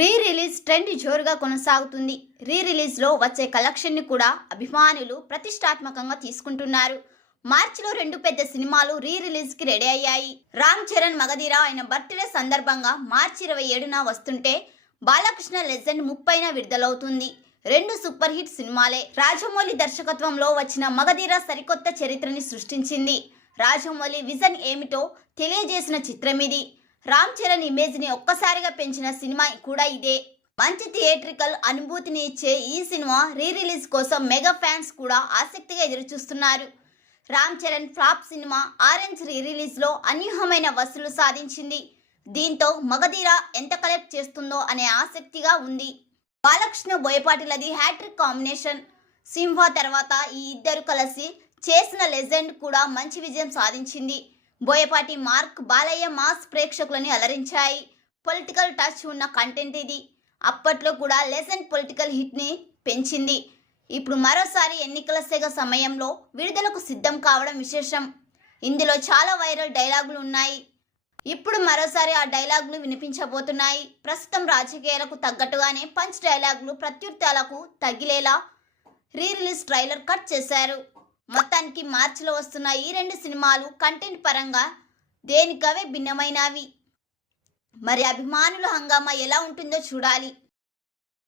Re release trend జోరుగా కొనసాగుతుంది. రీ రిలీజ్లో వచ్చే కలెక్షన్ని కూడా అభిమానులు ప్రతిష్టాత్మకంగా తీసుకుంటున్నారు. మార్చిలో రెండు పెద్ద సినిమాలు రీ రిలీజ్కి రెడీ అయ్యాయి. రామ్ చరణ్ మగధీర ఆయన బర్త్డే సందర్భంగా మార్చి ఇరవై ఏడున వస్తుంటే బాలకృష్ణ లెజెండ్ ముప్పైన విడుదలవుతుంది. రెండు సూపర్ హిట్ సినిమాలే. రాజమౌళి దర్శకత్వంలో వచ్చిన మగధీర సరికొత్త చరిత్రని సృష్టించింది. రాజమౌళి విజన్ ఏమిటో తెలియజేసిన చిత్రం ఇది రామ్ చరణ్ ఇమేజ్ని ఒక్కసారిగా పెంచిన సినిమా కూడా ఇదే. మంచి థియేట్రికల్ అనుభూతిని ఇచ్చే ఈ సినిమా రీ రిలీజ్ కోసం మెగా ఫ్యాన్స్ కూడా ఆసక్తిగా ఎదురుచూస్తున్నారు. Ram Charan flop cinema Orange re రిలీజ్లో అనూహ్యమైన వసూలు సాధించింది. దీంతో మగధీర ఎంత కలెక్ట్ చేస్తుందో అనే ఆసక్తిగా ఉంది. బాలకృష్ణ బోయపాటిలది హ్యాట్రిక్ కాంబినేషన్ సింహ తర్వాత ఈ ఇద్దరు కలిసి చేసిన లెజెండ్ కూడా మంచి విజయం సాధించింది. బోయపాటి మార్క్ బాలయ్య మాస్ ప్రేక్షకులని అలరించాయి. పొలిటికల్ టచ్ ఉన్న కంటెంట్ ఇది. అప్పట్లో కూడా లెసన్ పొలిటికల్ హిట్ని పెంచింది. ఇప్పుడు మరోసారి ఎన్నికల సెగ సమయంలో విడుదలకు సిద్ధం కావడం విశేషం. ఇందులో చాలా వైరల్ డైలాగులు ఉన్నాయి. ఇప్పుడు మరోసారి ఆ డైలాగులు వినిపించబోతున్నాయి. ప్రస్తుతం రాజకీయాలకు తగ్గట్టుగానే పంచ్ డైలాగులు ప్రత్యుత్తాలకు తగిలేలా రీ రిలీజ్ ట్రైలర్ కట్ చేశారు. మొత్తానికి మార్చిలో వస్తున్న ఈ రెండు సినిమాలు కంటెంట్ పరంగా దేనికవే భిన్నమైనవి. మరి అభిమానుల హంగామా ఎలా ఉంటుందో చూడాలి.